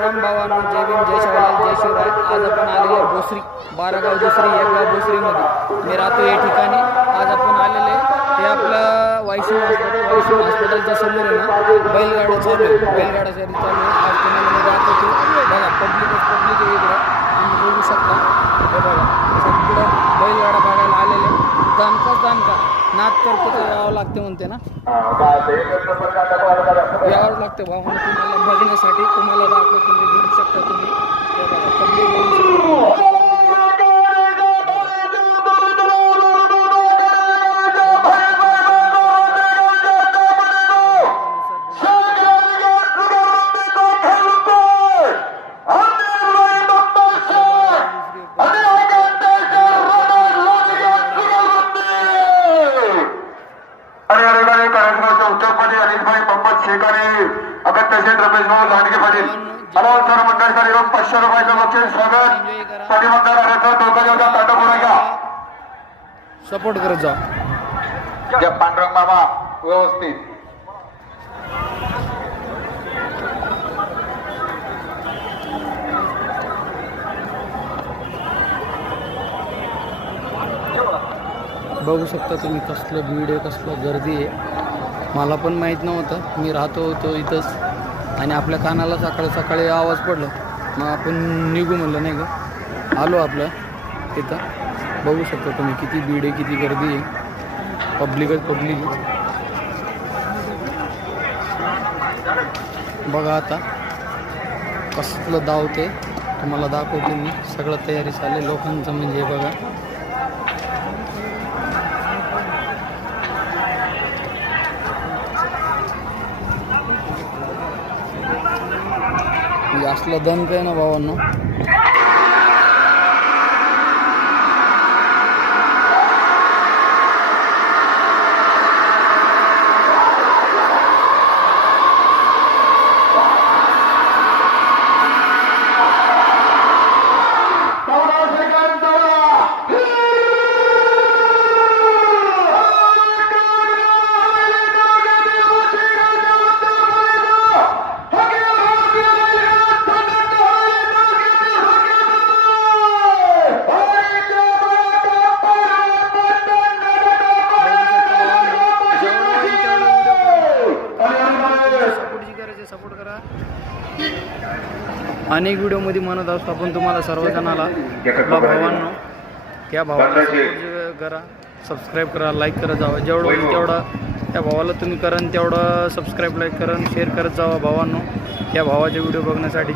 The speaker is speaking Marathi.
राम भावांनो, जय भीम, जय शिवलाल, जय शिवराय. आज आपण आलेले भोसरी, 12 गाव भोसरी, 1 गाव भोसरीमध्ये मी राहतो या ठिकाणी. आज आपण आलेले हे आपलं वायसी हॉस्पिटलच्या समोर आहे ना, बैलगाडा चालू आहे. बैलगाडा शर्यत चालू आहे. आज तुम्हाला मी दाखवतो. बघा पब्लिक आहे इकडं, तुम्ही बघू शकता. हे बघा सगळं बैलगाडा बघायला आलेले. दणका नाद करतो तर यावं लागते म्हणते ना, यावं लागते भावानं तुम्हाला बघण्यासाठी. तुम्हाला दाखवतो, तुम्ही बघू शकता. तुम्ही हे बघा पब्लिक बघू शकता. सपोर्ट करत जा. पांडुरंग बाबा व्यवस्थित बघू शकता तुम्ही कसलं भीड आहे, कसलं गर्दी आहे. मला पण माहीत नव्हतं. मी राहतो इथंच आणि आपल्या कानाला सकाळी आवाज पडला. मग आपण निघू म्हणलं नाही का, आलो आपलं तिथं. बघू शकता तुम्ही किती भीड आहे, किती गर्दी आहे. पब्लिक बघा आता कसलं धावते तुम्हाला दाखवतो मी. सगळं तयारी चालली लोकांचं म्हणजे बघा. असलं दण काय ना भावांनो. सपोर्ट करा. अनेक व्हिडिओमध्ये म्हणत असतो आपण तुम्हाला सर्वजणाला, आपल्या भावांनो त्या भावाला सपोर्ट करा, सबस्क्राईब करा, लाईक करत जावा. जेवढं होईल तेवढं त्या भावाला तुम्ही करा, तेवढं सबस्क्राईब, लाईक करा, शेअर करत जावा भावांनो. त्या भावाचे व्हिडिओ बघण्यासाठी.